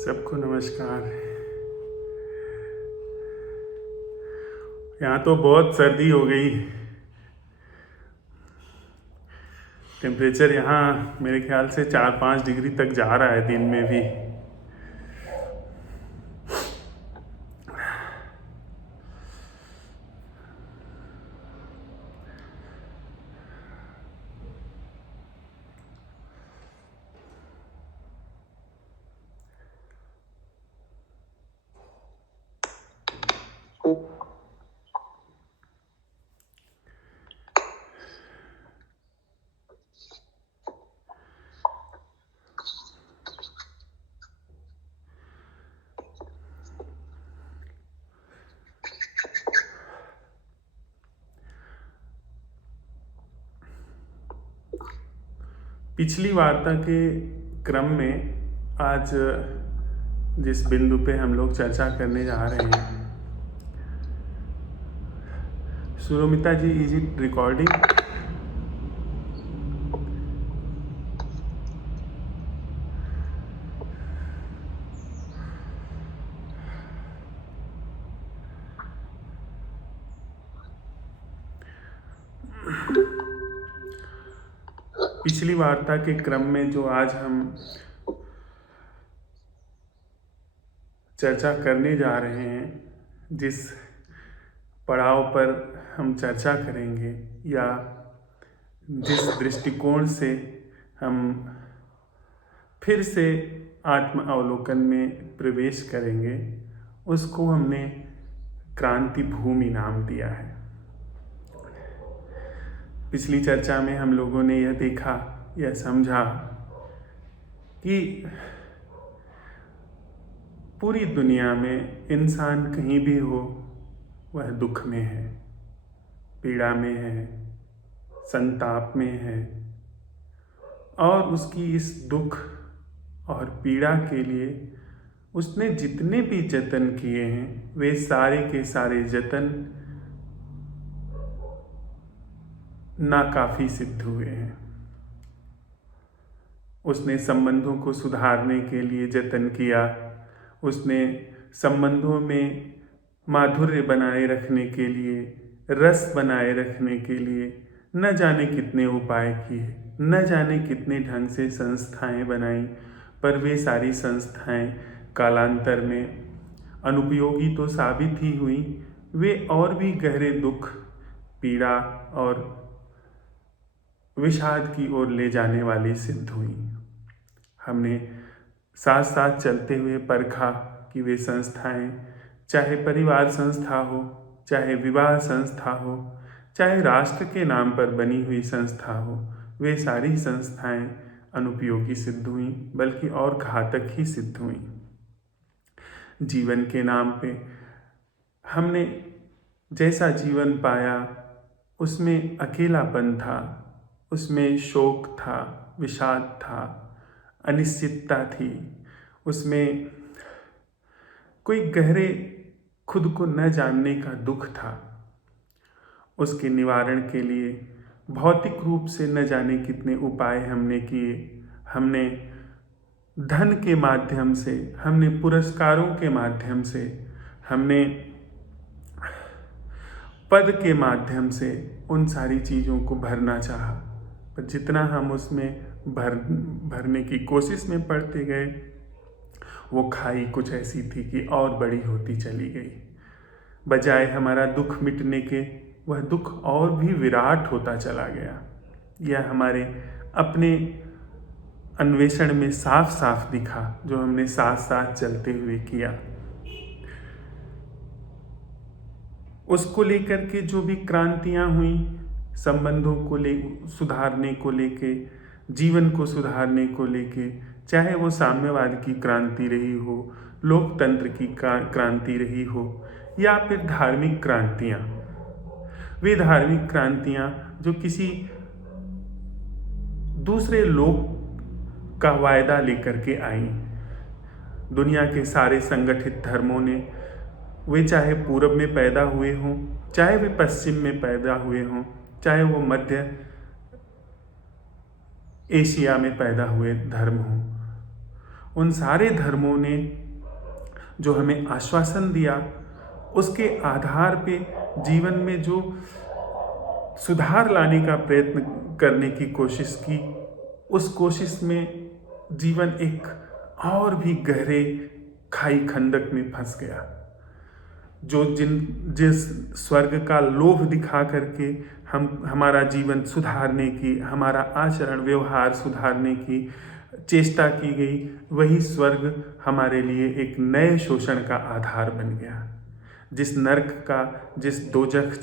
सबको नमस्कार। यहाँ तो बहुत सर्दी हो गई। टेम्परेचर यहाँ मेरे ख्याल से 4-5 डिग्री तक जा रहा है दिन में भी। पिछली वार्ता के क्रम में आज जिस बिंदु पे हम लोग चर्चा करने जा रहे हैं, सुरोमिता जी, इज इट रिकॉर्डिंग? पिछली वार्ता के क्रम में जो आज हम चर्चा करने जा रहे हैं, जिस पड़ाव पर हम चर्चा करेंगे या जिस दृष्टिकोण से हम फिर से आत्म अवलोकन में प्रवेश करेंगे, उसको हमने क्रांति भूमि नाम दिया है। पिछली चर्चा में हम लोगों ने यह देखा, यह समझा कि पूरी दुनिया में इंसान कहीं भी हो, वह दुख में है, पीड़ा में है, संताप में है, और उसकी इस दुख और पीड़ा के लिए उसने जितने भी जतन किए हैं, वे सारे के सारे जतन नाकाफी सिद्ध हुए हैं। उसने संबंधों को सुधारने के लिए जतन किया, उसने संबंधों में माधुर्य बनाए रखने के लिए, रस बनाए रखने के लिए न जाने कितने उपाय किए, न जाने कितने ढंग से संस्थाएं बनाई, पर वे सारी संस्थाएं कालांतर में अनुपयोगी तो साबित ही हुई, वे और भी गहरे दुख, पीड़ा और विषाद की ओर ले जाने वाली सिद्ध हुई। हमने साथ साथ चलते हुए परखा कि वे संस्थाएं, चाहे परिवार संस्था हो, चाहे विवाह संस्था हो, चाहे राष्ट्र के नाम पर बनी हुई संस्था हो, वे सारी संस्थाएं अनुपयोगी सिद्ध हुई, बल्कि और घातक ही सिद्ध हुई। जीवन के नाम पे हमने जैसा जीवन पाया, उसमें अकेलापन था, उसमें शोक था, विषाद था, अनिश्चितता थी, उसमें कोई गहरे खुद को न जानने का दुख था। उसके निवारण के लिए भौतिक रूप से न जाने कितने उपाय हमने किए। हमने धन के माध्यम से, हमने पुरस्कारों के माध्यम से, हमने पद के माध्यम से उन सारी चीज़ों को भरना चाहा, पर जितना हम उसमें भरने की कोशिश में पड़ते गए, वो खाई कुछ ऐसी थी कि और बड़ी होती चली गई। बजाय हमारा दुख मिटने के, वह दुख और भी विराट होता चला गया। यह हमारे अपने अन्वेषण में साफ साफ दिखा, जो हमने साथ साथ चलते हुए किया। उसको लेकर के जो भी क्रांतियां हुई, संबंधों को सुधारने को लेके, जीवन को सुधारने को लेके, चाहे वो साम्यवाद की क्रांति रही हो, लोकतंत्र की क्रांति रही हो, या फिर धार्मिक क्रांतियां, वे धार्मिक क्रांतियां जो किसी दूसरे लोक का वायदा लेकर के आई। दुनिया के सारे संगठित धर्मों ने, वे चाहे पूरब में पैदा हुए हों, चाहे वे पश्चिम में पैदा हुए हों, चाहे वो मध्य एशिया में पैदा हुए धर्म हों, उन सारे धर्मों ने जो हमें आश्वासन दिया, उसके आधार पे जीवन में जो सुधार लाने का प्रयत्न करने की कोशिश की, उस कोशिश में जीवन एक और भी गहरे खाई खंदक में फंस गया। जो जिस स्वर्ग का लोभ दिखा करके हमारा जीवन सुधारने की, हमारा आचरण व्यवहार सुधारने की चेष्टा की गई, वही स्वर्ग हमारे लिए एक नए शोषण का आधार बन गया। जिस नर्क का, जिस दोजख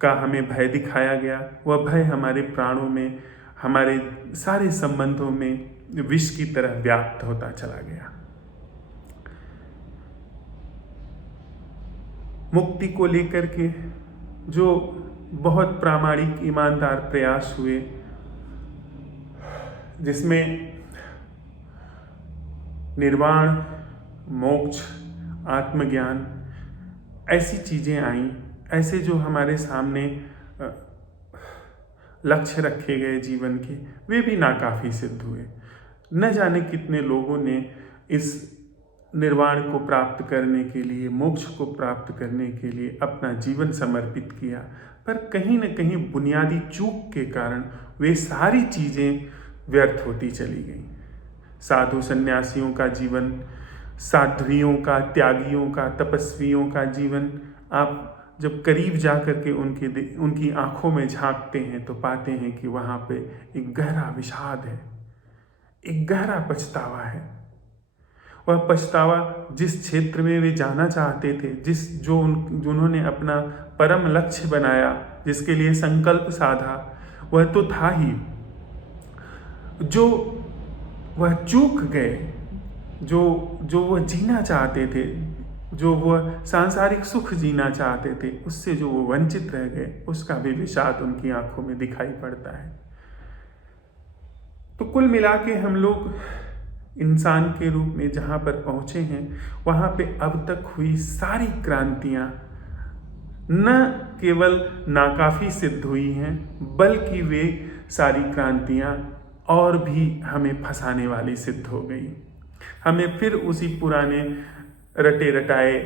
का हमें भय दिखाया गया, वह भय हमारे प्राणों में, हमारे सारे संबंधों में विष की तरह व्याप्त होता चला गया। मुक्ति को लेकर के जो बहुत प्रामाणिक ईमानदार प्रयास हुए, जिसमें निर्वाण, मोक्ष, आत्मज्ञान ऐसी चीज़ें आईं, ऐसे जो हमारे सामने लक्ष्य रखे गए जीवन के, वे भी नाकाफ़ी सिद्ध हुए। न जाने कितने लोगों ने इस निर्वाण को प्राप्त करने के लिए, मोक्ष को प्राप्त करने के लिए अपना जीवन समर्पित किया, पर कहीं न कहीं बुनियादी चूक के कारण वे सारी चीज़ें व्यर्थ होती चली गईं। साधु संन्यासियों का जीवन, साध्वियों का, त्यागियों का, तपस्वियों का जीवन, आप जब करीब जा कर के उनकी आंखों में झांकते हैं तो पाते हैं कि वहाँ पे एक गहरा विषाद है, एक गहरा पछतावा है। वह पछतावा जिस क्षेत्र में वे जाना चाहते थे, जो उन्होंने अपना परम लक्ष्य बनाया, जिसके लिए संकल्प साधा, वह तो था ही, जो वह चूक गए, जो वह जीना चाहते थे, जो वह सांसारिक सुख जीना चाहते थे, उससे जो वो वंचित रह गए, उसका भी विषाद उनकी आंखों में दिखाई पड़ता है। तो कुल मिला के हम लोग इंसान के रूप में जहाँ पर पहुँचे हैं, वहाँ पे अब तक हुई सारी क्रांतियाँ न केवल नाकाफ़ी सिद्ध हुई हैं, बल्कि वे सारी क्रांतियाँ और भी हमें फंसाने वाली सिद्ध हो गई। हमें फिर उसी पुराने रटे रटाए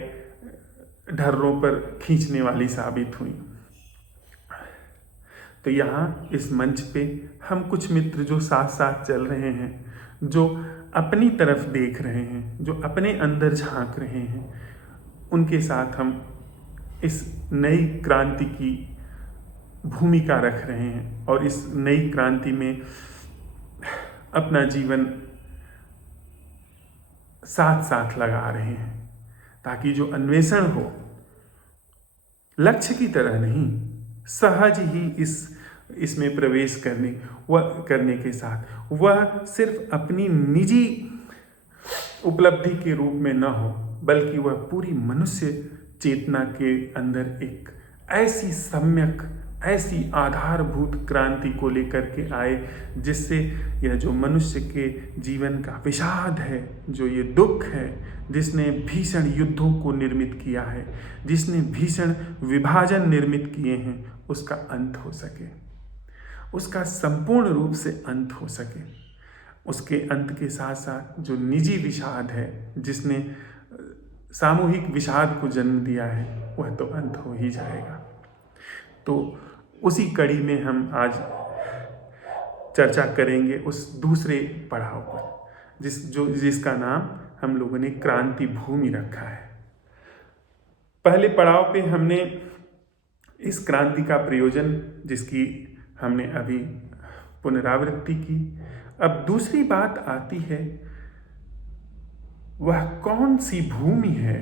ढर्रों पर खींचने वाली साबित हुई। तो यहाँ इस मंच पे हम कुछ मित्र जो साथ साथ चल रहे हैं, जो अपनी तरफ देख रहे हैं, जो अपने अंदर झांक रहे हैं, उनके साथ हम इस नई क्रांति की भूमिका रख रहे हैं और इस नई क्रांति में अपना जीवन साथ साथ लगा रहे हैं, ताकि जो अन्वेषण हो, लक्ष्य की तरह नहीं, सहज ही इसमें प्रवेश करने के साथ वह सिर्फ अपनी निजी उपलब्धि के रूप में न हो, बल्कि वह पूरी मनुष्य चेतना के अंदर एक ऐसी सम्यक, ऐसी आधारभूत क्रांति को लेकर के आए, जिससे यह जो मनुष्य के जीवन का विषाद है, जो ये दुख है, जिसने भीषण युद्धों को निर्मित किया है, जिसने भीषण विभाजन निर्मित किए हैं, उसका अंत हो सके, उसका संपूर्ण रूप से अंत हो सके। उसके अंत के साथ साथ जो निजी विषाद है, जिसने सामूहिक विषाद को जन्म दिया है, वह तो अंत हो ही जाएगा। तो उसी कड़ी में हम आज चर्चा करेंगे उस दूसरे पड़ाव पर, जिसका नाम हम लोगों ने क्रांति भूमि रखा है। पहले पड़ाव पे हमने इस क्रांति का प्रयोजन, जिसकी हमने अभी पुनरावृत्ति की, अब दूसरी बात आती है, वह कौन सी भूमि है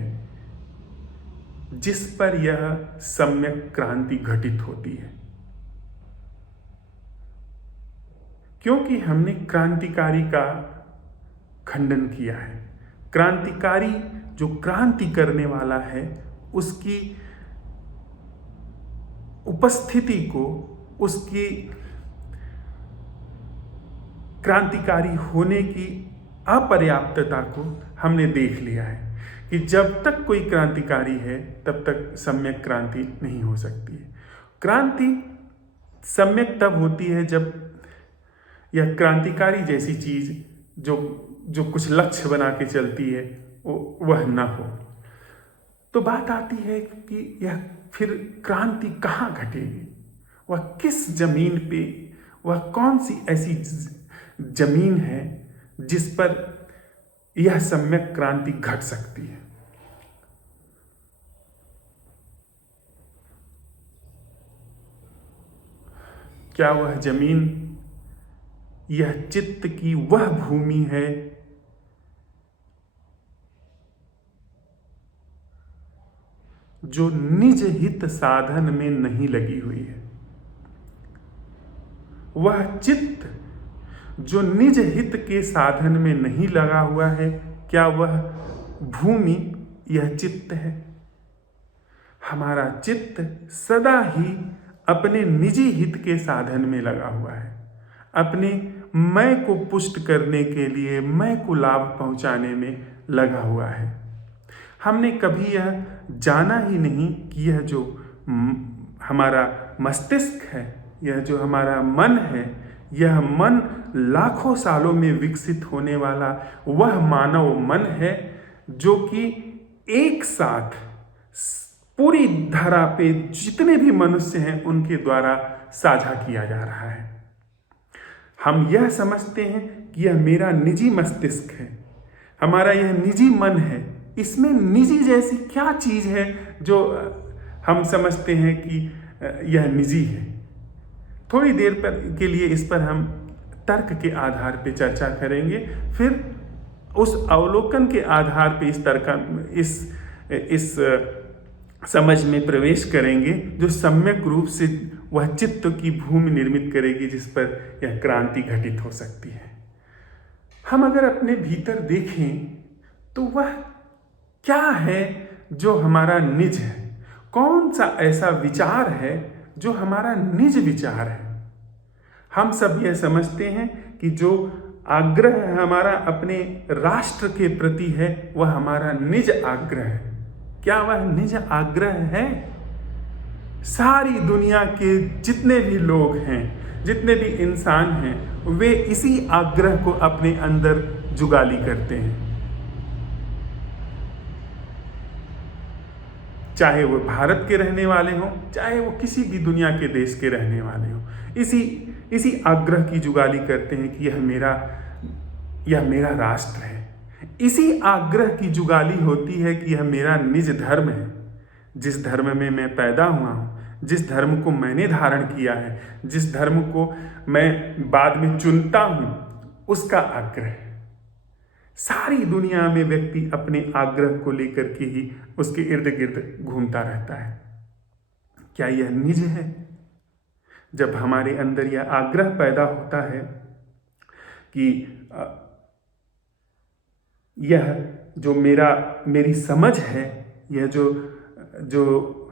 जिस पर यह सम्यक क्रांति घटित होती है। क्योंकि हमने क्रांतिकारी का खंडन किया है। क्रांतिकारी जो क्रांति करने वाला है, उसकी उपस्थिति को, उसकी क्रांतिकारी होने की अपर्याप्तता को हमने देख लिया है कि जब तक कोई क्रांतिकारी है, तब तक सम्यक क्रांति नहीं हो सकती है। क्रांति सम्यक तब होती है जब यह क्रांतिकारी जैसी चीज जो जो कुछ लक्ष्य बना के चलती है वह न हो। तो बात आती है कि यह फिर क्रांति कहाँ घटेगी, वह किस जमीन पे, वह कौन सी ऐसी जमीन है जिस पर यह सम्यक क्रांति घट सकती है। क्या वह जमीन यह चित्त की वह भूमि है जो निज हित साधन में नहीं लगी हुई है? वह चित्त जो निज हित के साधन में नहीं लगा हुआ है, क्या वह भूमि यह चित्त है? हमारा चित्त सदा ही अपने निजी हित के साधन में लगा हुआ है, अपने मैं को पुष्ट करने के लिए, मैं को लाभ पहुंचाने में लगा हुआ है। हमने कभी यह जाना ही नहीं कि यह जो हमारा मस्तिष्क है, यह जो हमारा मन है, यह मन लाखों सालों में विकसित होने वाला वह मानव मन है जो कि एक साथ पूरी धरा पे जितने भी मनुष्य हैं उनके द्वारा साझा किया जा रहा है। हम यह समझते हैं कि यह मेरा निजी मस्तिष्क है, हमारा यह निजी मन है, इसमें निजी जैसी क्या चीज़ है जो हम समझते हैं कि यह निजी है। थोड़ी देर के लिए इस पर हम तर्क के आधार पे चर्चा करेंगे, फिर उस अवलोकन के आधार पे इस समझ में प्रवेश करेंगे जो सम्यक रूप से वह चित्त की भूमि निर्मित करेगी जिस पर यह क्रांति घटित हो सकती है। हम अगर अपने भीतर देखें तो वह क्या है जो हमारा निज है, कौन सा ऐसा विचार है जो हमारा निज विचार है। हम सब यह समझते हैं कि जो आग्रह हमारा अपने राष्ट्र के प्रति है वह हमारा निज आग्रह है। क्या वह निज आग्रह है? सारी दुनिया के जितने भी लोग हैं, जितने भी इंसान हैं, वे इसी आग्रह को अपने अंदर जुगाली करते हैं। चाहे वो भारत के रहने वाले हों, चाहे वो किसी भी दुनिया के देश के रहने वाले हों, इसी आग्रह की जुगाली करते हैं कि यह मेरा राष्ट्र है। इसी आग्रह की जुगाली होती है कि यह मेरा निज धर्म है, जिस धर्म में मैं पैदा हुआ हूँ, जिस धर्म को मैंने धारण किया है, जिस धर्म को मैं बाद में चुनता हूँ, उसका आग्रह है। सारी दुनिया में व्यक्ति अपने आग्रह को लेकर के ही उसके इर्द गिर्द घूमता रहता है। क्या यह निज है? जब हमारे अंदर यह आग्रह पैदा होता है कि यह जो मेरी समझ है, यह जो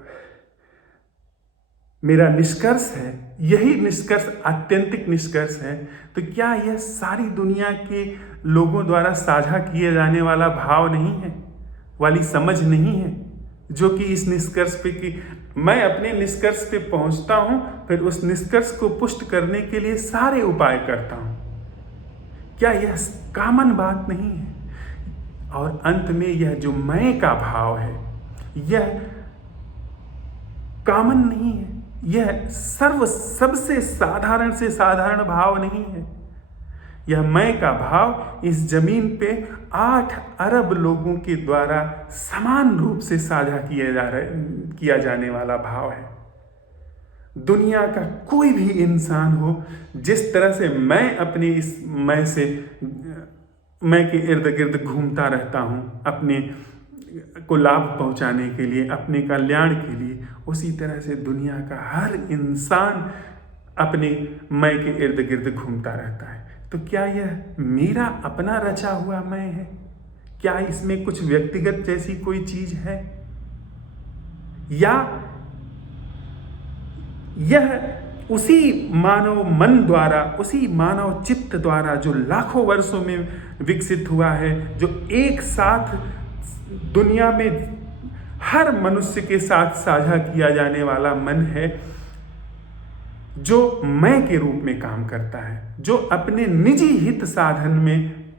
मेरा निष्कर्ष है, यही निष्कर्ष आत्यंतिक निष्कर्ष है, तो क्या यह सारी दुनिया के लोगों द्वारा साझा किए जाने वाला भाव नहीं है, वाली समझ नहीं है, जो कि इस निष्कर्ष पे कि मैं अपने निष्कर्ष पे पहुंचता हूं, फिर उस निष्कर्ष को पुष्ट करने के लिए सारे उपाय करता हूं? क्या यह कॉमन बात नहीं है? और अंत में यह जो मैं का भाव है, यह कॉमन नहीं है, यह सबसे साधारण से साधारण भाव नहीं है। यह मैं का भाव इस जमीन पे 8 अरब लोगों के द्वारा समान रूप से साझा किया जाने वाला भाव है। दुनिया का कोई भी इंसान हो, जिस तरह से मैं अपने इस मैं के इर्द गिर्द घूमता रहता हूँ अपने को लाभ पहुँचाने के लिए, अपने कल्याण के लिए, उसी तरह से दुनिया का हर इंसान अपने मैं के इर्द गिर्द घूमता रहता है। तो क्या यह मेरा अपना रचा हुआ मैं है? क्या इसमें कुछ व्यक्तिगत जैसी कोई चीज है? या यह उसी मानव मन द्वारा, उसी मानव चित्त द्वारा जो लाखों वर्षों में विकसित हुआ है, जो एक साथ दुनिया में हर मनुष्य के साथ साझा किया जाने वाला मन है, जो मैं के रूप में काम करता है, जो अपने निजी हित साधन में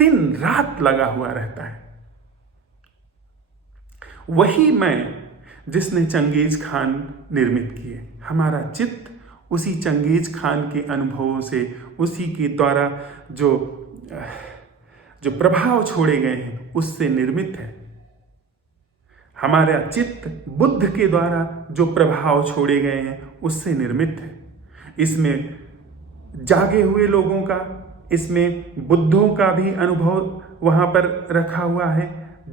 दिन रात लगा हुआ रहता है। वही मैं जिसने चंगेज खान निर्मित किए। हमारा चित्त उसी चंगेज खान के अनुभवों से, उसी के द्वारा जो प्रभाव छोड़े गए हैं उससे निर्मित है। हमारा चित्त बुद्ध के द्वारा जो प्रभाव छोड़े गए हैं उससे निर्मित है। इसमें जागे हुए लोगों का, इसमें बुद्धों का भी अनुभव वहाँ पर रखा हुआ है।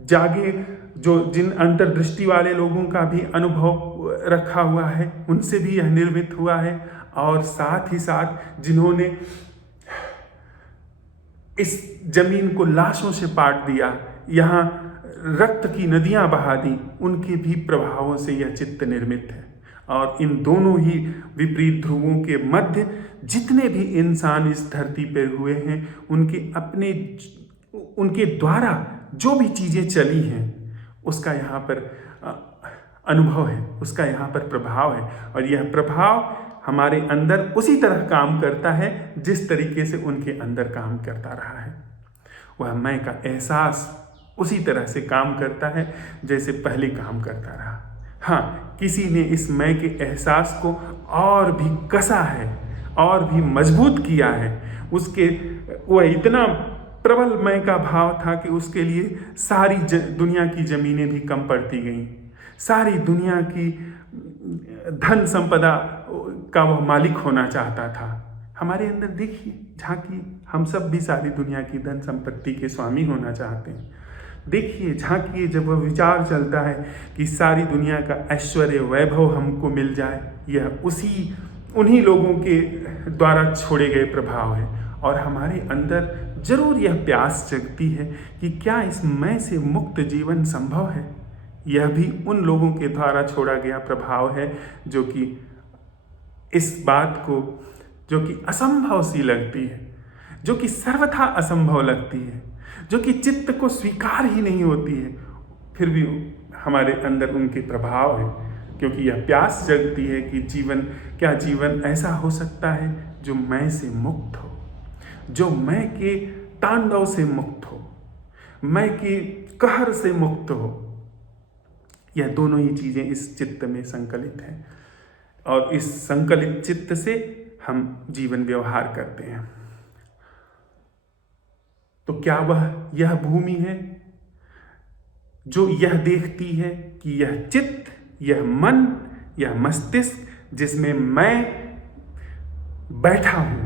जागे जिन अंतर्दृष्टि वाले लोगों का भी अनुभव रखा हुआ है, उनसे भी यह निर्मित हुआ है। और साथ ही साथ जिन्होंने इस जमीन को लाशों से पाट दिया, यहाँ रक्त की नदियाँ बहा दी, उनके भी प्रभावों से यह चित्त निर्मित है। और इन दोनों ही विपरीत ध्रुवों के मध्य जितने भी इंसान इस धरती पर हुए हैं, उनके द्वारा जो भी चीज़ें चली हैं उसका यहाँ पर अनुभव है, उसका यहाँ पर प्रभाव है। और यह प्रभाव हमारे अंदर उसी तरह काम करता है जिस तरीके से उनके अंदर काम करता रहा है। वह मैं का एहसास उसी तरह से काम करता है जैसे पहले काम करता रहा। हाँ, किसी ने इस मैं के एहसास को और भी कसा है और भी मजबूत किया है। वह इतना प्रबल मैं का भाव था कि उसके लिए सारी दुनिया की ज़मीनें भी कम पड़ती गईं। सारी दुनिया की धन संपदा का वह मालिक होना चाहता था। हमारे अंदर देखिए, झांकिए, हम सब भी सारी दुनिया की धन संपत्ति के स्वामी होना चाहते हैं। देखिए, झांकिए, जब वह विचार चलता है कि सारी दुनिया का ऐश्वर्य वैभव हमको मिल जाए, यह उन्हीं लोगों के द्वारा छोड़े गए प्रभाव है। और हमारे अंदर जरूर यह प्यास जगती है कि क्या इस मैं से मुक्त जीवन संभव है। यह भी उन लोगों के द्वारा छोड़ा गया प्रभाव है जो कि इस बात को, जो कि असंभव सी लगती है, जो कि सर्वथा असंभव लगती है, जो कि चित्त को स्वीकार ही नहीं होती है, फिर भी हमारे अंदर उनके प्रभाव है। क्योंकि यह प्यास जगती है कि क्या जीवन ऐसा हो सकता है जो मैं से मुक्त हो, जो मैं के तांडव से मुक्त हो, मैं के कहर से मुक्त हो। यह दोनों ही चीज़ें इस चित्त में संकलित हैं और इस संकलित चित्त से हम जीवन व्यवहार करते हैं। तो क्या यह भूमि है जो यह देखती है कि यह चित्त, यह मन, यह मस्तिष्क जिसमें मैं बैठा हूँ,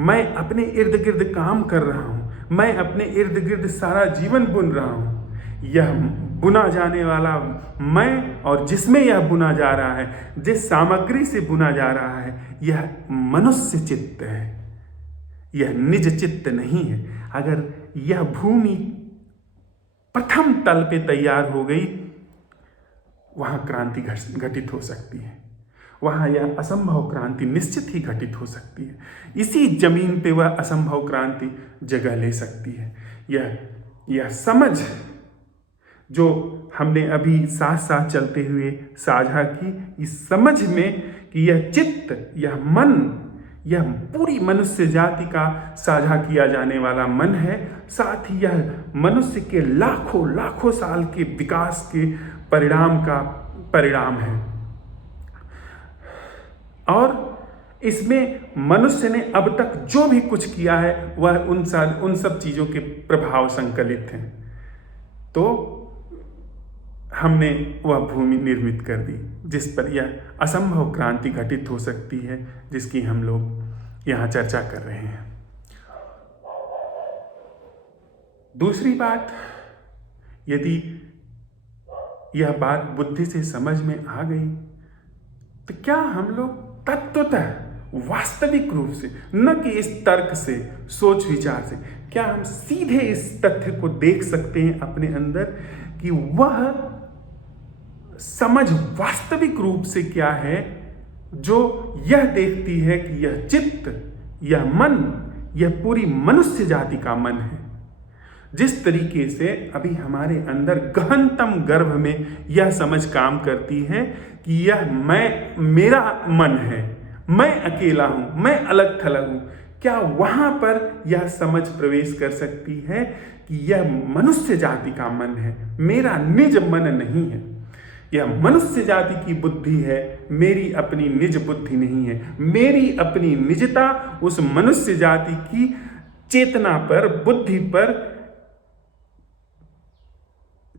मैं अपने इर्द गिर्द काम कर रहा हूँ, मैं अपने इर्द गिर्द सारा जीवन बुन रहा हूँ, यह बुना जाने वाला मैं और जिसमें यह बुना जा रहा है, जिस सामग्री से बुना जा रहा है, यह मनुष्य चित्त है, यह निज चित्त नहीं है। अगर यह भूमि प्रथम तल पे तैयार हो गई, वहाँ क्रांति घटित हो सकती है, वहाँ यह असंभव क्रांति निश्चित ही घटित हो सकती है। इसी जमीन पे वह असंभव क्रांति जगह ले सकती है। यह समझ जो हमने अभी साथ साथ चलते हुए साझा की, इस समझ में कि यह चित्त, यह मन, यह पूरी मनुष्य जाति का साझा किया जाने वाला मन है, साथ ही यह मनुष्य के लाखों लाखों साल के विकास के परिणाम है। और इसमें मनुष्य ने अब तक जो भी कुछ किया है वह उन सब चीज़ों के प्रभाव संकलित हैं। तो हमने वह भूमि निर्मित कर दी जिस पर यह असंभव क्रांति घटित हो सकती है, जिसकी हम लोग यहाँ चर्चा कर रहे हैं। दूसरी बात, यदि यह बात बुद्धि से समझ में आ गई तो क्या हम लोग तत्वतः वास्तविक रूप से, न कि इस तर्क से, सोच विचार से, क्या हम सीधे इस तथ्य को देख सकते हैं अपने अंदर कि वह समझ वास्तविक रूप से क्या है जो यह देखती है कि यह चित्त, यह मन, यह पूरी मनुष्य जाति का मन है। जिस तरीके से अभी हमारे अंदर गहनतम गर्भ में यह समझ काम करती है कि यह मेरा मन है, मैं अकेला हूँ, मैं अलग थलग हूँ, क्या वहां पर यह समझ प्रवेश कर सकती है कि यह मनुष्य जाति का मन है, मेरा निज मन नहीं है। यह मनुष्य जाति की बुद्धि है, मेरी अपनी निज बुद्धि नहीं है। मेरी अपनी निजता उस मनुष्य जाति की चेतना पर, बुद्धि पर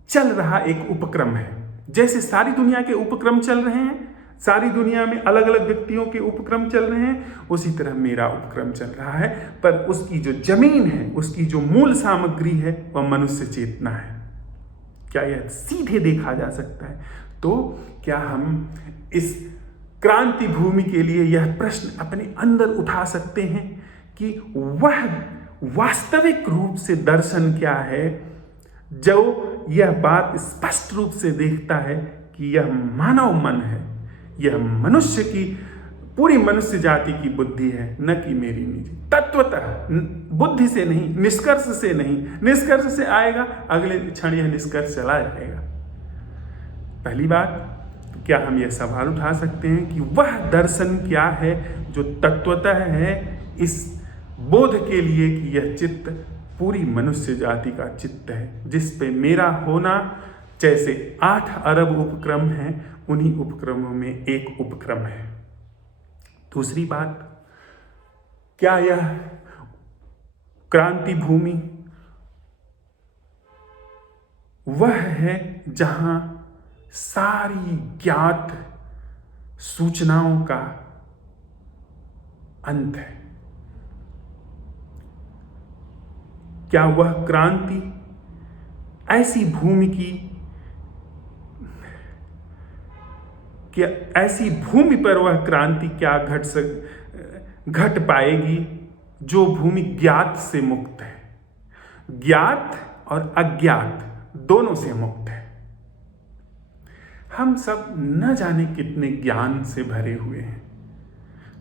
चल रहा एक उपक्रम है। जैसे सारी दुनिया के उपक्रम चल रहे हैं, सारी दुनिया में अलग अलग व्यक्तियों के उपक्रम चल रहे हैं, उसी तरह मेरा उपक्रम चल रहा है। पर उसकी जो जमीन है, उसकी जो मूल सामग्री है, वह मनुष्य चेतना है। क्या यह सीधे देखा जा सकता है? तो क्या हम इस क्रांति भूमि के लिए यह प्रश्न अपने अंदर उठा सकते हैं कि वह वास्तविक रूप से दर्शन क्या है, जो यह बात स्पष्ट रूप से देखता है कि यह मानव मन है, यह मनुष्य की, पूरी मनुष्य जाति की बुद्धि है, न कि मेरी निजी। तत्वतः बुद्धि से नहीं, निष्कर्ष से नहीं। निष्कर्ष से आएगा, अगले क्षण यह निष्कर्ष चला जाएगा। पहली बात, तो क्या हम यह सवाल उठा सकते हैं कि वह दर्शन क्या है जो तत्वतः है इस बोध के लिए कि यह चित्त पूरी मनुष्य जाति का चित्त है, जिस पे मेरा होना, जैसे 8 अरब उपक्रम हैं, उन्हीं उपक्रमों में एक उपक्रम है। दूसरी बात, क्या यह क्रांति भूमि वह है जहां सारी ज्ञात सूचनाओं का अंत है? क्या वह क्रांति ऐसी भूमि की, क्या ऐसी भूमि पर वह क्रांति क्या घट पाएगी जो भूमि ज्ञात से मुक्त है, ज्ञात और अज्ञात दोनों से मुक्त है? हम सब न जाने कितने ज्ञान से भरे हुए हैं,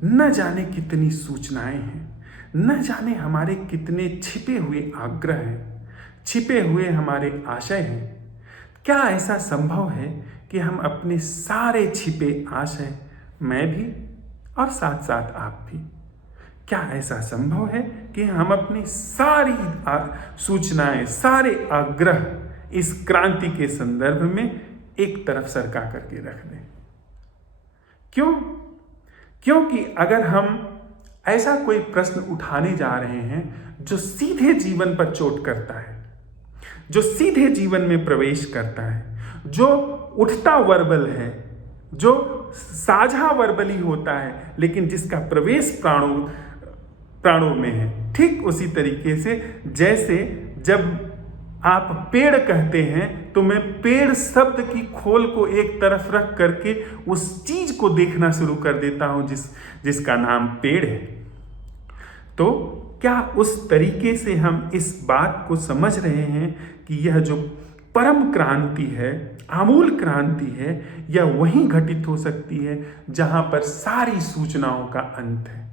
न जाने कितनी सूचनाएं हैं, न जाने हमारे कितने छिपे हुए आग्रह हैं, छिपे हुए हमारे आशय हैं। क्या ऐसा संभव है कि हम अपने सारे छिपे आशय, मैं भी और साथ साथ आप भी, क्या ऐसा संभव है कि हम अपनी सारी सूचनाएं, सारे आग्रह इस क्रांति के संदर्भ में एक तरफ सरका करके रख दें? क्यों? क्योंकि अगर हम ऐसा कोई प्रश्न उठाने जा रहे हैं जो सीधे जीवन पर चोट करता है, जो सीधे जीवन में प्रवेश करता है, जो उठता वर्बल है, जो साझा वर्बली होता है, लेकिन जिसका प्रवेश प्राणों में है, ठीक उसी तरीके से जैसे जब आप पेड़ कहते हैं तो मैं पेड़ शब्द की खोल को एक तरफ रख करके उस चीज को देखना शुरू कर देता हूं जिसका नाम पेड़ है। तो क्या उस तरीके से हम इस बात को समझ रहे हैं कि यह जो परम क्रांति है, आमूल क्रांति है, यह वहीं घटित हो सकती है जहां पर सारी सूचनाओं का अंत है?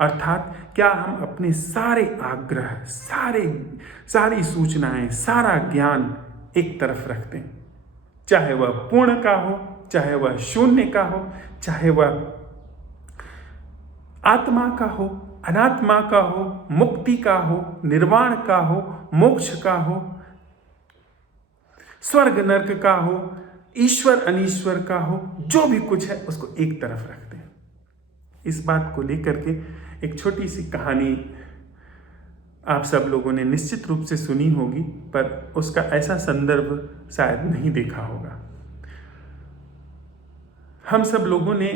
अर्थात क्या हम अपने सारे आग्रह, सारी सूचनाएं, सारा ज्ञान एक तरफ रखते हैं, चाहे वह पूर्ण का हो, चाहे वह शून्य का हो, चाहे वह आत्मा का हो, अनात्मा का हो, मुक्ति का हो, निर्वाण का हो, मोक्ष का हो, स्वर्ग नर्क का हो, ईश्वर अनीश्वर का हो, जो भी कुछ है उसको एक तरफ रखते हैं। इस बात को लेकर के एक छोटी सी कहानी आप सब लोगों ने निश्चित रूप से सुनी होगी, पर उसका ऐसा संदर्भ शायद नहीं देखा होगा। हम सब लोगों ने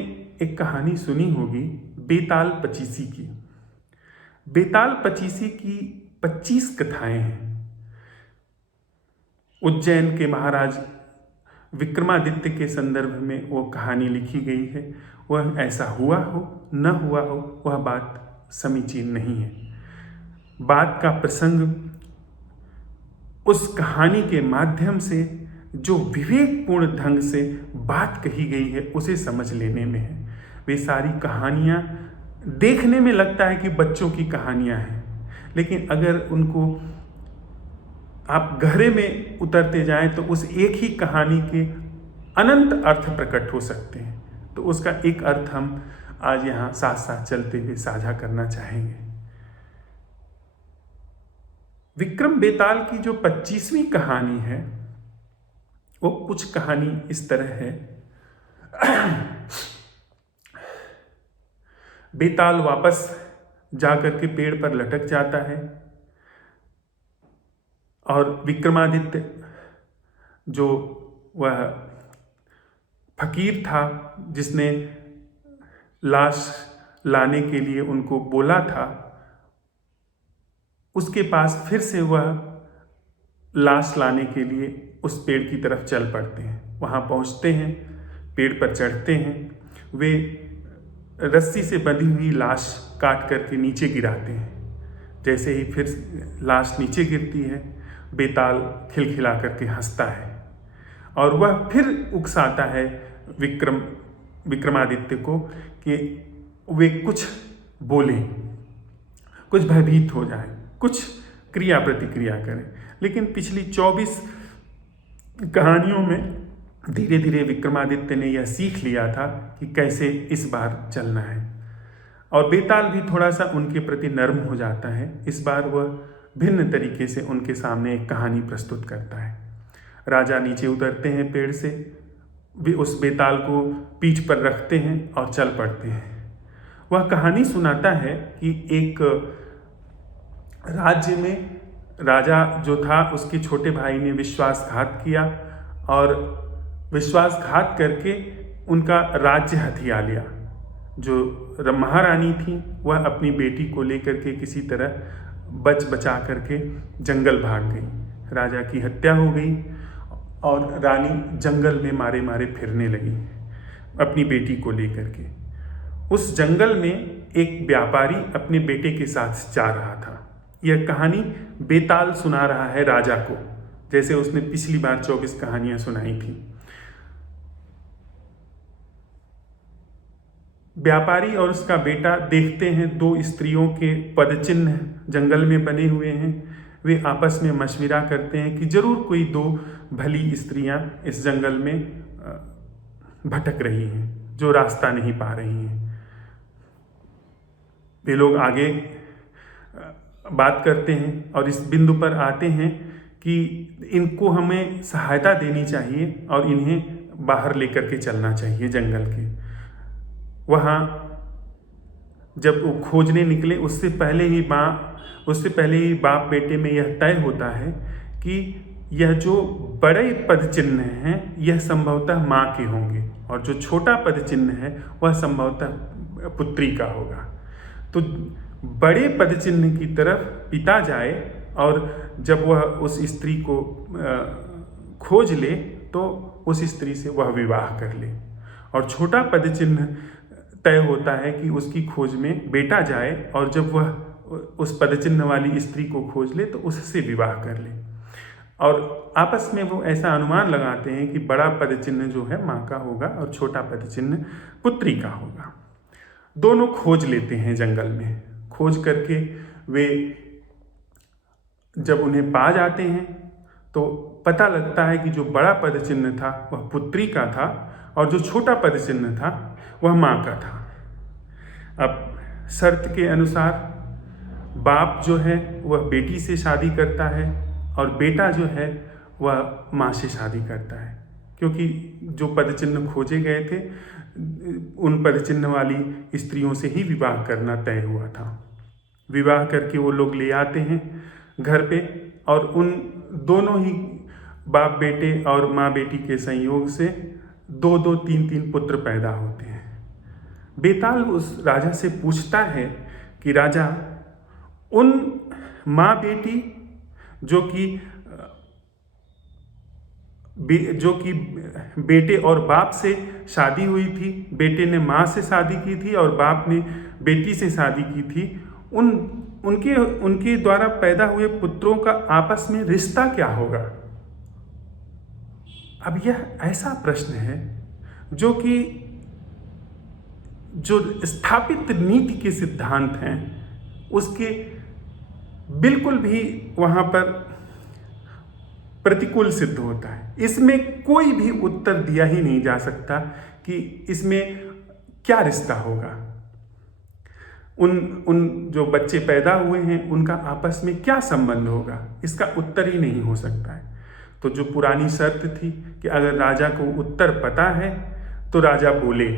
एक कहानी सुनी होगी बेताल पचीसी की। बेताल पचीसी की 25 कथाएं हैं। उज्जैन के महाराज विक्रमादित्य के संदर्भ में वो कहानी लिखी गई है। वह ऐसा हुआ हो न हुआ हो, वह बात समीचीन नहीं है। बात का प्रसंग उस कहानी के माध्यम से जो विवेकपूर्ण ढंग से बात कही गई है उसे समझ लेने में है। वे सारी कहानियाँ देखने में लगता है कि बच्चों की कहानियाँ हैं, लेकिन अगर उनको आप गहरे में उतरते जाएं तो उस एक ही कहानी के अनंत अर्थ प्रकट हो सकते हैं। तो उसका एक अर्थ हम आज यहाँ साथ साथ चलते हुए साझा करना चाहेंगे। विक्रम बेताल की जो 25वीं कहानी है वो कुछ कहानी इस तरह है। बेताल वापस जाकर के पेड़ पर लटक जाता है और विक्रमादित्य जो वह फकीर था जिसने लाश लाने के लिए उनको बोला था, उसके पास फिर से वह लाश लाने के लिए उस पेड़ की तरफ चल पड़ते हैं। वहाँ पहुँचते हैं, पेड़ पर चढ़ते हैं, वे रस्सी से बंधी हुई लाश काट करके नीचे गिराते हैं। जैसे ही फिर लाश नीचे गिरती है, बेताल खिलखिला करके हंसता है और वह फिर उकसाता है विक्रमादित्य को कि वे कुछ बोलें, कुछ भयभीत हो जाए, कुछ क्रिया प्रतिक्रिया करें। लेकिन पिछली 24 कहानियों में धीरे धीरे विक्रमादित्य ने यह सीख लिया था कि कैसे इस बार चलना है और बेताल भी थोड़ा सा उनके प्रति नर्म हो जाता है। इस बार वह भिन्न तरीके से उनके सामने एक कहानी प्रस्तुत करता है। राजा नीचे उतरते हैं पेड़ से, वे उस बेताल को पीठ पर रखते हैं और चल पड़ते हैं। वह कहानी सुनाता है कि एक राज्य में राजा जो था उसके छोटे भाई ने विश्वासघात किया और विश्वासघात करके उनका राज्य हथिया लिया। जो महारानी थी वह अपनी बेटी को लेकर के किसी तरह बचा करके जंगल भाग गई। राजा की हत्या हो गई और रानी जंगल में मारे मारे फिरने लगी अपनी बेटी को लेकर के। उस जंगल में एक व्यापारी अपने बेटे के साथ जा रहा था। यह कहानी बेताल सुना रहा है राजा को, जैसे उसने पिछली बार 24 कहानियां सुनाई थी। व्यापारी और उसका बेटा देखते हैं 2 स्त्रियों के पदचिन्ह जंगल में बने हुए हैं। वे आपस में मशविरा करते हैं कि जरूर कोई 2 भली स्त्रियां इस जंगल में भटक रही हैं, जो रास्ता नहीं पा रही हैं। वे लोग आगे बात करते हैं और इस बिंदु पर आते हैं कि इनको हमें सहायता देनी चाहिए और इन्हें बाहर लेकर के चलना चाहिए जंगल के। वहाँ जब वो खोजने निकले उससे पहले ही बाप बेटे में यह तय होता है कि यह जो बड़े पद चिन्ह हैं यह संभवतः माँ के होंगे और जो छोटा पद चिन्ह है वह संभवतः पुत्री का होगा। तो बड़े पद चिन्ह की तरफ पिता जाए और जब वह उस स्त्री को खोज ले तो उस स्त्री से वह विवाह कर ले, और छोटा पद चिन्ह तय होता है कि उसकी खोज में बेटा जाए और जब वह उस पद चिन्ह वाली स्त्री को खोज ले तो उससे विवाह कर ले। और आपस में वो ऐसा अनुमान लगाते हैं कि बड़ा पद चिन्ह जो है माँ का होगा और छोटा पद चिन्ह पुत्री का होगा। दोनों खोज लेते हैं जंगल में। खोज करके वे जब उन्हें पा जाते हैं तो पता लगता है कि जो बड़ा पद चिन्ह था वह पुत्री का था और जो छोटा पद चिन्ह था वह माँ का था। अब शर्त के अनुसार बाप जो है वह बेटी से शादी करता है और बेटा जो है वह माँ से शादी करता है, क्योंकि जो पद चिन्ह खोजे गए थे उन पद चिन्ह वाली स्त्रियों से ही विवाह करना तय हुआ था। विवाह करके वो लोग ले आते हैं घर पे और उन दोनों ही बाप बेटे और माँ बेटी के संयोग से 2-2, 3-3 पुत्र पैदा होते हैं। बेताल उस राजा से पूछता है कि राजा, उन माँ बेटी जो कि बेटे और बाप से शादी हुई थी, बेटे ने माँ से शादी की थी और बाप ने बेटी से शादी की थी, उनके द्वारा पैदा हुए पुत्रों का आपस में रिश्ता क्या होगा? अब यह ऐसा प्रश्न है जो स्थापित नीति के सिद्धांत हैं उसके बिल्कुल भी वहाँ पर प्रतिकूल सिद्ध होता है। इसमें कोई भी उत्तर दिया ही नहीं जा सकता कि इसमें क्या रिश्ता होगा। उन जो बच्चे पैदा हुए हैं उनका आपस में क्या संबंध होगा, इसका उत्तर ही नहीं हो सकता है। तो जो पुरानी शर्त थी कि अगर राजा को उत्तर पता है तो राजा बोले,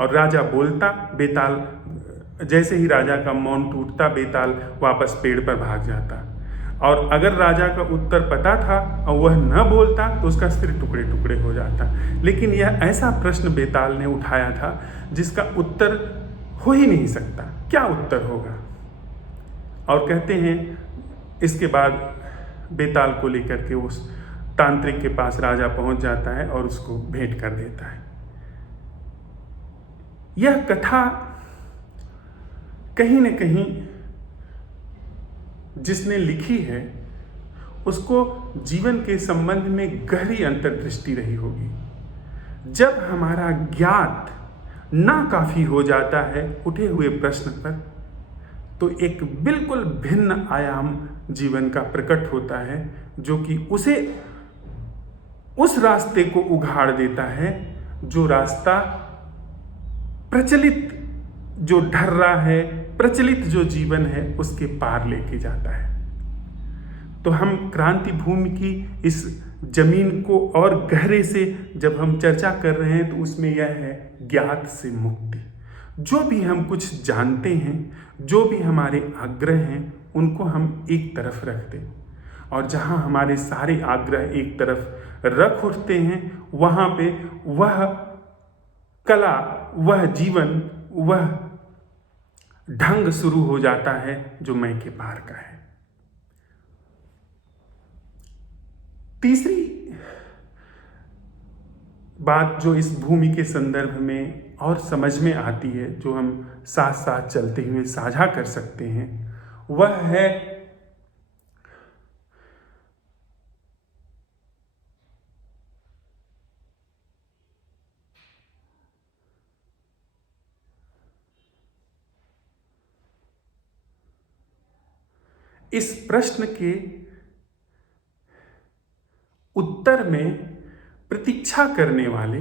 और राजा बोलता, बेताल जैसे ही राजा का मौन टूटता बेताल वापस पेड़ पर भाग जाता। और अगर राजा का उत्तर पता था और वह न बोलता तो उसका सिर टुकड़े टुकड़े हो जाता। लेकिन यह ऐसा प्रश्न बेताल ने उठाया था जिसका उत्तर हो ही नहीं सकता। क्या उत्तर होगा? और कहते हैं इसके बाद बेताल को लेकर के उस तांत्रिक के पास राजा पहुंच जाता है और उसको भेंट कर देता है। यह कथा कहीं न कहीं जिसने लिखी है उसको जीवन के संबंध में गहरी अंतर्दृष्टि रही होगी। जब हमारा ज्ञात ना काफी हो जाता है उठे हुए प्रश्न पर, तो एक बिल्कुल भिन्न आयाम जीवन का प्रकट होता है जो कि उसे उस रास्ते को उघाड़ देता है जो रास्ता प्रचलित जो ढर्रा है, प्रचलित जो जीवन है उसके पार लेके जाता है। तो हम क्रांति भूमि की इस जमीन को और गहरे से जब हम चर्चा कर रहे हैं तो उसमें यह है ज्ञात से मुक्ति। जो भी हम कुछ जानते हैं, जो भी हमारे आग्रह हैं, उनको हम एक तरफ रख दें, और जहाँ हमारे सारे आग्रह एक तरफ रख उठते हैं वहाँ पे वह कला, वह जीवन, वह ढंग शुरू हो जाता है जो मैं के पार का है। तीसरी बात जो इस भूमि के संदर्भ में और समझ में आती है, जो हम साथ साथ चलते हुए साझा कर सकते हैं, वह है इस प्रश्न के उत्तर में प्रतीक्षा करने वाले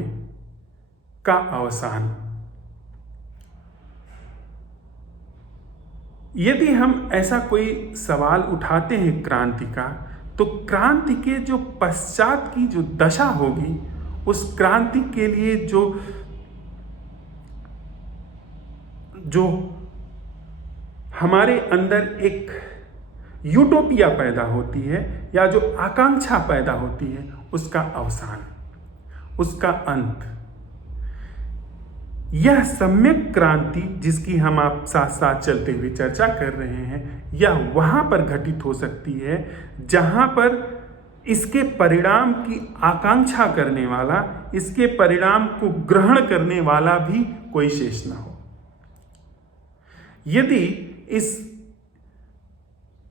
का अवसान। यदि हम ऐसा कोई सवाल उठाते हैं क्रांति का, तो क्रांति के जो पश्चात की जो दशा होगी, उस क्रांति के लिए जो हमारे अंदर एक यूटोपिया पैदा होती है या जो आकांक्षा पैदा होती है, उसका अवसान, उसका अंत, यह सम्यक क्रांति जिसकी हम आप साथ साथ चलते हुए चर्चा कर रहे हैं, यह वहां पर घटित हो सकती है जहां पर इसके परिणाम की आकांक्षा करने वाला, इसके परिणाम को ग्रहण करने वाला भी कोई शेष ना हो। यदि इस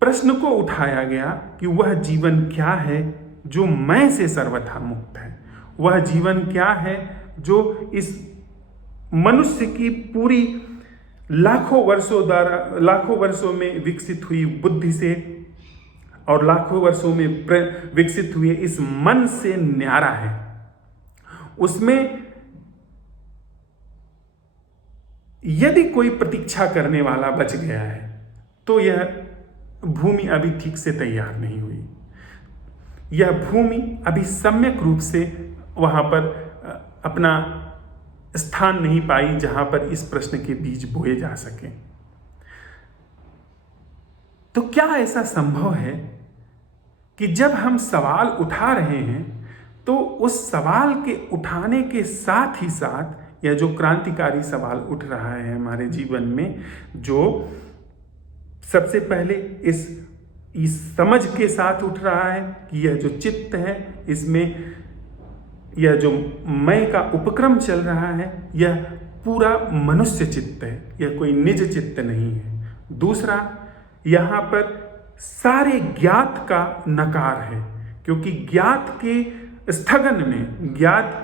प्रश्न को उठाया गया कि वह जीवन क्या है जो मैं से सर्वथा मुक्त है, वह जीवन क्या है जो इस मनुष्य की पूरी लाखों वर्षों में विकसित हुई बुद्धि से और लाखों वर्षों में विकसित हुए इस मन से न्यारा है, उसमें यदि कोई प्रतीक्षा करने वाला बच गया है तो यह भूमि अभी ठीक से तैयार नहीं हुई। यह भूमि अभी सम्यक रूप से वहां पर अपना स्थान नहीं पाई जहां पर इस प्रश्न के बीज बोए जा सके। तो क्या ऐसा संभव है कि जब हम सवाल उठा रहे हैं तो उस सवाल के उठाने के साथ ही साथ यह जो क्रांतिकारी सवाल उठ रहा है हमारे जीवन में, जो सबसे पहले इस समझ के साथ उठ रहा है कि यह जो चित्त है, इसमें यह जो मैं का उपक्रम चल रहा है, यह पूरा मनुष्य चित्त है, यह कोई निज चित्त नहीं है। दूसरा, यहाँ पर सारे ज्ञात का नकार है, क्योंकि ज्ञात के स्थगन में, ज्ञात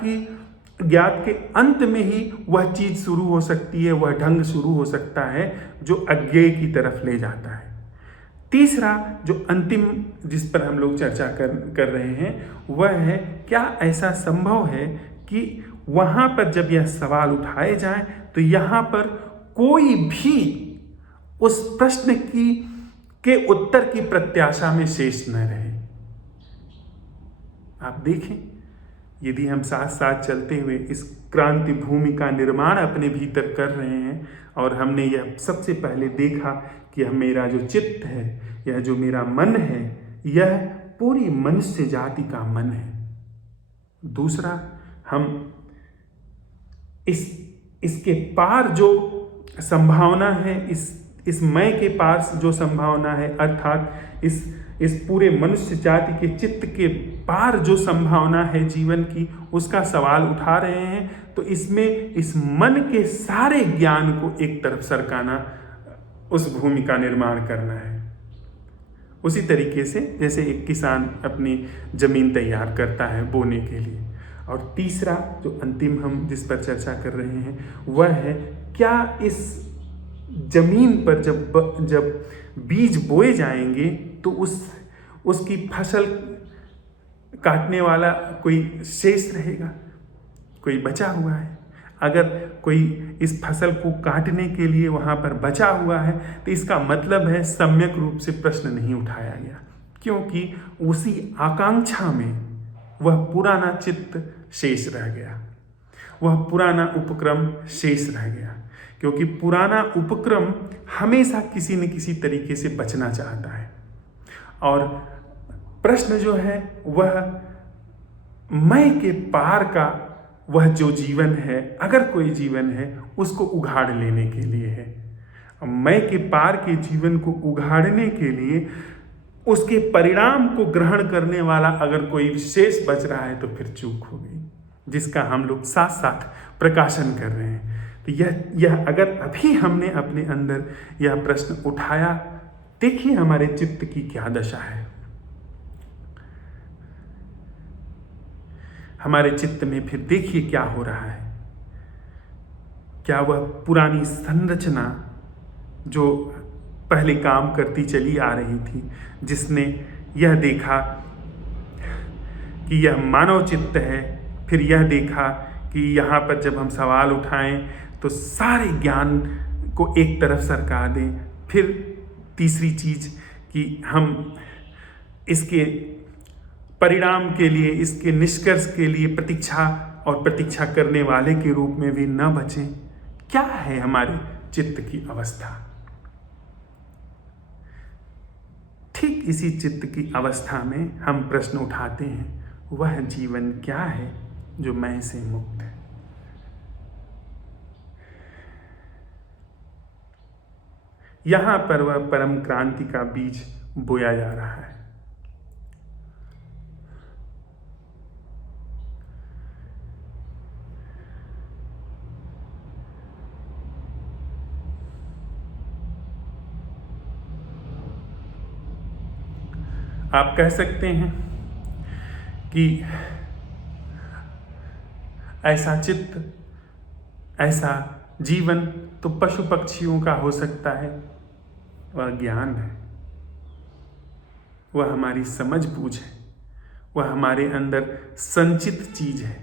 के अंत में ही वह चीज शुरू हो सकती है, वह ढंग शुरू हो सकता है जो अज्ञेय की तरफ ले जाता है। तीसरा, जो अंतिम जिस पर हम लोग चर्चा कर रहे हैं, वह है क्या ऐसा संभव है कि वहां पर जब यह सवाल उठाए जाए तो यहाँ पर कोई भी उस प्रश्न की के उत्तर की प्रत्याशा में शेष न रहे। आप देखें, यदि हम साथ साथ चलते हुए इस क्रांति भूमि का निर्माण अपने भीतर कर रहे हैं और हमने यह सबसे पहले देखा कि यह मेरा जो चित्त है, यह जो मेरा मन है, यह पूरी मनुष्य जाति का मन है। दूसरा, हम इसके पार जो संभावना है, इस मैं के पार जो संभावना है, अर्थात इस पूरे मनुष्य जाति के चित्त के पार जो संभावना है जीवन की, उसका सवाल उठा रहे हैं। तो इसमें इस मन के सारे ज्ञान को एक तरफ सरकाना, उस भूमि का निर्माण करना है। उसी तरीके से जैसे एक किसान अपनी जमीन तैयार करता है बोने के लिए। और तीसरा जो अंतिम हम जिस पर चर्चा कर रहे हैं वह है, क्या इस जमीन पर जब बीज बोए जाएंगे तो उसकी फसल काटने वाला कोई शेष रहेगा, कोई बचा हुआ है। अगर कोई इस फसल को काटने के लिए वहाँ पर बचा हुआ है तो इसका मतलब है सम्यक रूप से प्रश्न नहीं उठाया गया, क्योंकि उसी आकांक्षा में वह पुराना चित्त शेष रह गया, वह पुराना उपक्रम शेष रह गया। क्योंकि पुराना उपक्रम हमेशा किसी न किसी तरीके से बचना चाहता है। और प्रश्न जो है वह मैं के पार का वह जो जीवन है, अगर कोई जीवन है, उसको उघाड़ लेने के लिए है। मैं के पार के जीवन को उघाड़ने के लिए उसके परिणाम को ग्रहण करने वाला अगर कोई विशेष बच रहा है तो फिर चूक हो गई, जिसका हम लोग साथ साथ प्रकाशन कर रहे हैं। तो यह अगर अभी हमने अपने अंदर यह प्रश्न उठाया, देखिए हमारे चित्त की क्या दशा है। हमारे चित्त में फिर देखिए क्या हो रहा है। क्या वह पुरानी संरचना जो पहले काम करती चली आ रही थी, जिसने यह देखा कि यह मानव चित्त है, फिर यह देखा कि यहाँ पर जब हम सवाल उठाएं तो सारे ज्ञान को एक तरफ सरका दें, फिर तीसरी चीज़ कि हम इसके परिणाम के लिए, इसके निष्कर्ष के लिए प्रतीक्षा करने वाले के रूप में भी न बचें। क्या है हमारे चित्त की अवस्था? ठीक इसी चित्त की अवस्था में हम प्रश्न उठाते हैं, वह जीवन क्या है जो मैं से मुक्त है। यहां पर वह परम क्रांति का बीज बोया जा रहा है। आप कह सकते हैं कि ऐसा चित्त, ऐसा जीवन तो पशु पक्षियों का हो सकता है। वह ज्ञान है, वह हमारी समझ बूझ है, वह हमारे अंदर संचित चीज है।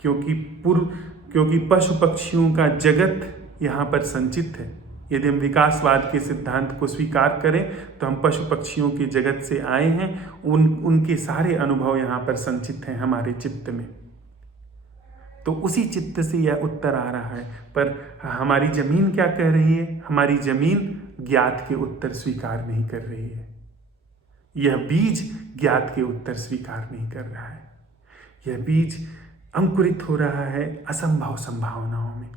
क्योंकि पशु पक्षियों का जगत यहाँ पर संचित है। यदि हम विकासवाद के सिद्धांत को स्वीकार करें तो हम पशु पक्षियों के जगत से आए हैं। उनके सारे अनुभव यहाँ पर संचित हैं हमारे चित्त में। तो उसी चित्त से यह उत्तर आ रहा है। पर हमारी जमीन क्या कह रही है? हमारी जमीन ज्ञात के उत्तर स्वीकार नहीं कर रही है। यह बीज ज्ञात के उत्तर स्वीकार नहीं कर रहा है। यह बीज अंकुरित हो रहा है असंभव संभावनाओं में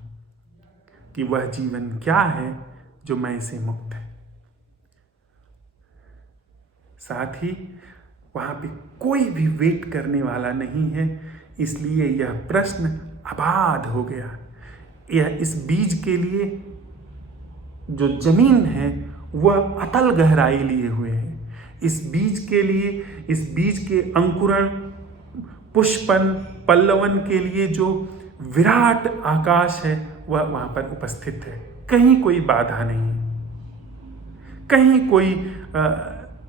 कि वह जीवन क्या है जो मैं से मुक्त है। साथ ही वहां पे कोई भी वेट करने वाला नहीं है, इसलिए यह प्रश्न अबाध हो गया। यह इस बीज के लिए जो जमीन है वह अतल गहराई लिए हुए है। इस बीज के लिए, इस बीज के अंकुरण, पुष्पन, पल्लवन के लिए जो विराट आकाश है वह वहां पर उपस्थित है। कहीं कोई बाधा नहीं, कहीं कोई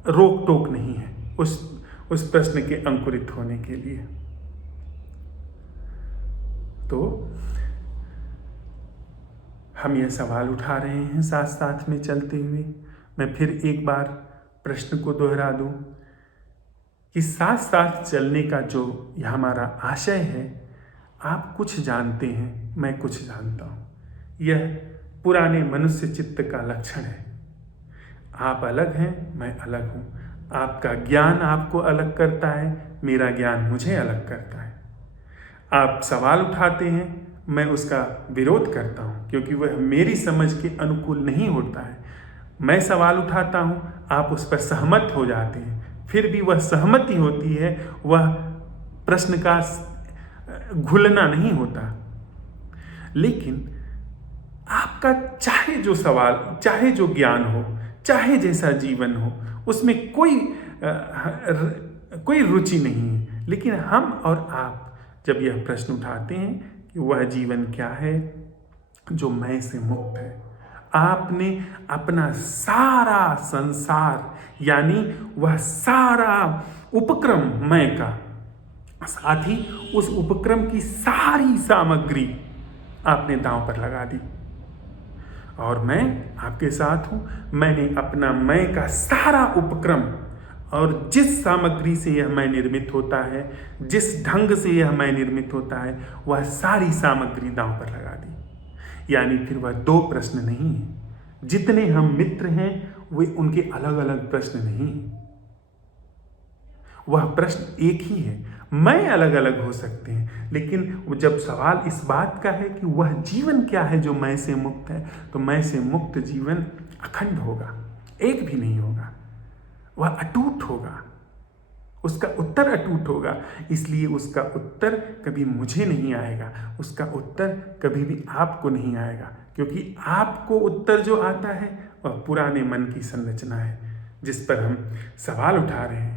रोक टोक नहीं है उस प्रश्न के अंकुरित होने के लिए। तो हम यह सवाल उठा रहे हैं साथ साथ में चलते हुए। मैं फिर एक बार प्रश्न को दोहरा दूं कि साथ साथ चलने का जो यह हमारा आशय है, आप कुछ जानते हैं, मैं कुछ जानता हूँ, यह पुराने मनुष्य चित्त का लक्षण है। आप अलग हैं, मैं अलग हूँ। आपका ज्ञान आपको अलग करता है, मेरा ज्ञान मुझे अलग करता है। आप सवाल उठाते हैं, मैं उसका विरोध करता हूँ क्योंकि वह मेरी समझ के अनुकूल नहीं होता है। मैं सवाल उठाता हूँ, आप उस पर सहमत हो जाते हैं, फिर भी वह सहमति होती है, वह प्रश्न का घुलना नहीं होता। लेकिन आपका चाहे जो सवाल, चाहे जो ज्ञान हो, चाहे जैसा जीवन हो, उसमें कोई रुचि नहीं है। लेकिन हम और आप जब यह प्रश्न उठाते हैं कि वह जीवन क्या है जो मैं से मुक्त है, आपने अपना सारा संसार यानी वह सारा उपक्रम मैं का, साथ ही उस उपक्रम की सारी सामग्री आपने दांव पर लगा दी। और मैं आपके साथ हूं। मैंने अपना मैं का सारा उपक्रम और जिस सामग्री से यह मैं निर्मित होता है, जिस ढंग से यह मैं निर्मित होता है, वह सारी सामग्री दांव पर लगा दी। यानी फिर वह दो प्रश्न नहीं है। जितने हम मित्र हैं वे उनके अलग अलग प्रश्न नहीं हैं। वह प्रश्न एक ही है। मैं अलग अलग हो सकते हैं, लेकिन जब सवाल इस बात का है कि वह जीवन क्या है जो मैं से मुक्त है, तो मैं से मुक्त जीवन अखंड होगा, एक भी नहीं होगा। वह अटूट होगा, उसका उत्तर अटूट होगा। इसलिए उसका उत्तर कभी मुझे नहीं आएगा, उसका उत्तर कभी भी आपको नहीं आएगा, क्योंकि आपको उत्तर जो आता है वह पुराने मन की संरचना है जिस पर हम सवाल उठा रहे हैं।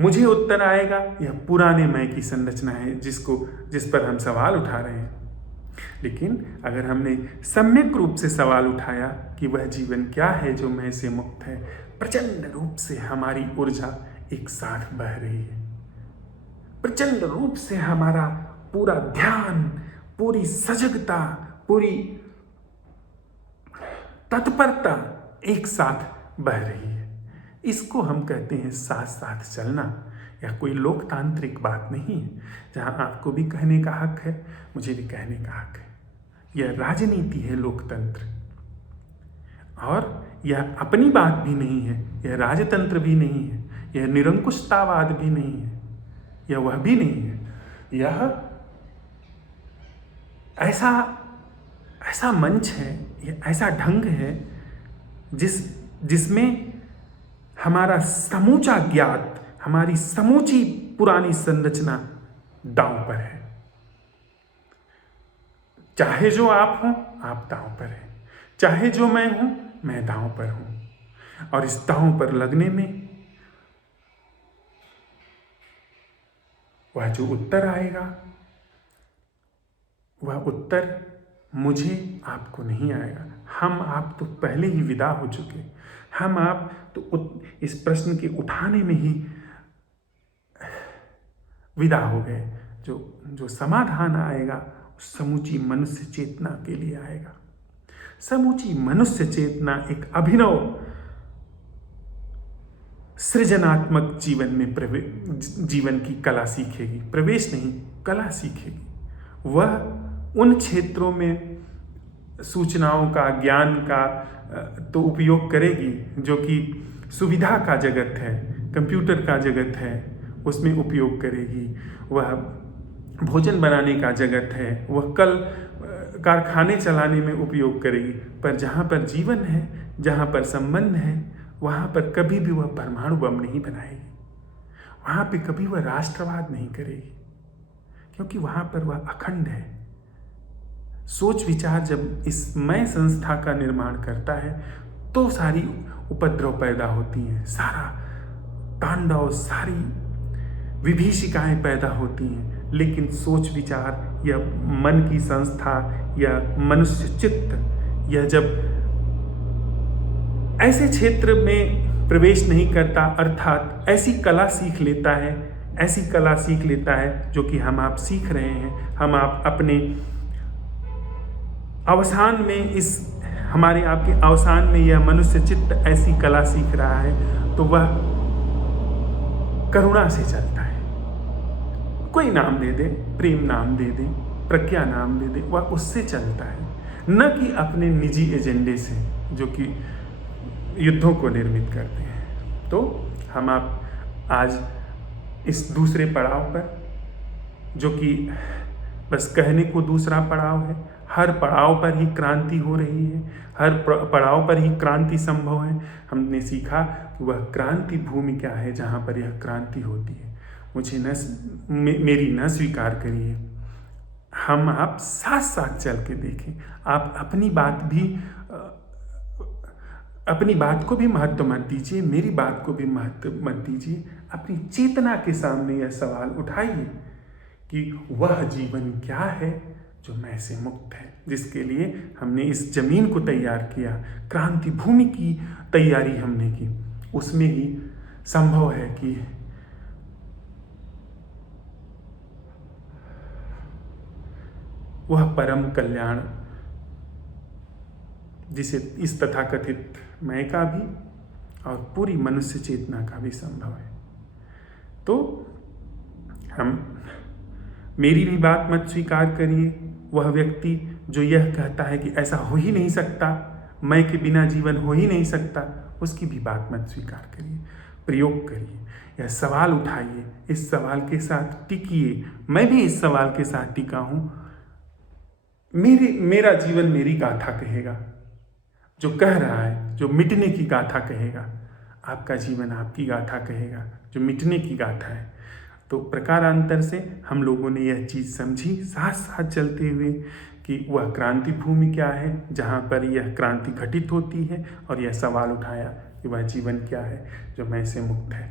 मुझे उत्तर आएगा यह पुराने मैं की संरचना है जिस पर हम सवाल उठा रहे हैं। लेकिन अगर हमने सम्यक रूप से सवाल उठाया कि वह जीवन क्या है जो मैं से मुक्त है, प्रचंड रूप से हमारी ऊर्जा एक साथ बह रही है। प्रचंड रूप से हमारा पूरा ध्यान, पूरी सजगता, पूरी तत्परता एक साथ बह रही है। इसको हम कहते हैं साथ साथ चलना। यह कोई लोकतांत्रिक बात नहीं है जहां आपको भी कहने का हक है, मुझे भी कहने का हक है। यह राजनीति है, लोकतंत्र। और यह अपनी बात भी नहीं है, यह राजतंत्र भी नहीं है, यह निरंकुशतावाद भी नहीं है, यह वह भी नहीं है। यह ऐसा मंच है, यह ऐसा ढंग है जिसमें हमारा समूचा ज्ञात, हमारी समूची पुरानी संरचना दांव पर है। चाहे जो आप हो, आप दांव पर हैं। चाहे जो मैं हूं, मैं दांव पर हूं। और इस दांव पर लगने में वह जो उत्तर आएगा, वह उत्तर मुझे आपको नहीं आएगा। हम आप तो पहले ही विदा हो चुके। हम आप तो इस प्रश्न के उठाने में ही विदा हो गए। जो समाधान आएगा समूची मनुष्य चेतना के लिए आएगा। समूची मनुष्य चेतना एक अभिनव सृजनात्मक जीवन में जीवन की कला सीखेगी। प्रवेश नहीं, कला सीखेगी। वह उन क्षेत्रों में सूचनाओं का, ज्ञान का तो उपयोग करेगी जो कि सुविधा का जगत है, कंप्यूटर का जगत है, उसमें उपयोग करेगी। वह भोजन बनाने का जगत है, वह कल कारखाने चलाने में उपयोग करेगी। पर जहाँ पर जीवन है, जहाँ पर संबंध है, वहाँ पर कभी भी वह परमाणु बम नहीं बनाएगी। वहाँ पे कभी वह राष्ट्रवाद नहीं करेगी, क्योंकि वहाँ पर वह अखंड है। सोच विचार जब इस मैं संस्था का निर्माण करता है तो सारी उपद्रव पैदा होती हैं, सारा तांडव, सारी विभीषिकाएं पैदा होती हैं। लेकिन सोच विचार या मन की संस्था या मनुष्य चित्त यह जब ऐसे क्षेत्र में प्रवेश नहीं करता, अर्थात ऐसी कला सीख लेता है, ऐसी कला सीख लेता है जो कि हम आप सीख रहे हैं। हम आप अपने अवसान में इस हमारे आपके अवसान में यह मनुष्य चित्त ऐसी कला सीख रहा है तो वह करुणा से चलता है। कोई नाम दे दे, प्रेम नाम दे दे, प्रज्ञा नाम दे दे, वह उससे चलता है, न कि अपने निजी एजेंडे से जो कि युद्धों को निर्मित करते हैं। तो हम आप आज इस दूसरे पड़ाव पर, जो कि बस कहने को दूसरा पड़ाव है, हर पड़ाव पर ही क्रांति हो रही है, हर पड़ाव पर ही क्रांति संभव है। हमने सीखा कि वह क्रांति भूमि क्या है जहाँ पर यह क्रांति होती है। मुझे मेरी न स्वीकार करिए, हम आप साथ साथ चल के देखें। आप अपनी बात को भी महत्व मत दीजिए, मेरी बात को भी महत्व मत दीजिए। अपनी चेतना के सामने यह सवाल उठाइए कि वह जीवन क्या है जो मैं से मुक्त है, जिसके लिए हमने इस जमीन को तैयार किया, क्रांति भूमि की तैयारी हमने की। उसमें ही संभव है कि वह परम कल्याण जिसे इस तथाकथित मैं का भी और पूरी मनुष्य चेतना का भी संभव है। तो मेरी भी बात मत स्वीकार करिए। वह व्यक्ति जो यह कहता है कि ऐसा हो ही नहीं सकता, मैं के बिना जीवन हो ही नहीं सकता, उसकी भी बात मत स्वीकार करिए। प्रयोग करिए, यह सवाल उठाइए, इस सवाल के साथ टिकिए। मैं भी इस सवाल के साथ टिका हूँ। मेरा जीवन मेरी गाथा कहेगा, जो कह रहा है, जो मिटने की गाथा कहेगा। आपका जीवन आपकी गाथा कहेगा, जो मिटने की गाथा है। तो प्रकारांतर से हम लोगों ने यह चीज़ समझी साथ साथ चलते हुए कि वह क्रांति भूमि क्या है जहाँ पर यह क्रांति घटित होती है, और यह सवाल उठाया कि वह जीवन क्या है जो मैं से मुक्त है।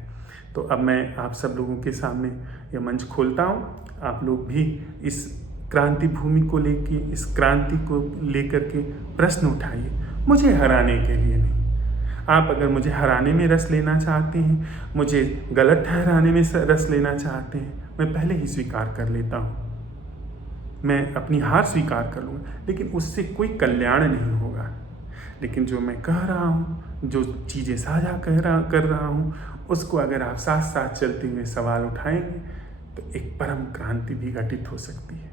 तो अब मैं आप सब लोगों के सामने यह मंच खोलता हूँ। आप लोग भी इस क्रांति भूमि को लेके, इस क्रांति को लेकर के प्रश्न उठाइए, मुझे हराने के लिए नहीं। आप अगर मुझे हराने में रस लेना चाहते हैं, मुझे गलत ठहराने में रस लेना चाहते हैं, मैं पहले ही स्वीकार कर लेता हूँ, मैं अपनी हार स्वीकार कर लूँगा, लेकिन उससे कोई कल्याण नहीं होगा। लेकिन जो मैं कह रहा हूँ, जो चीज़ें साझा कर रहा हूँ, उसको अगर आप साथ साथ चलते हुए सवाल उठाएंगे तो एक परम क्रांति भी घटित हो सकती है।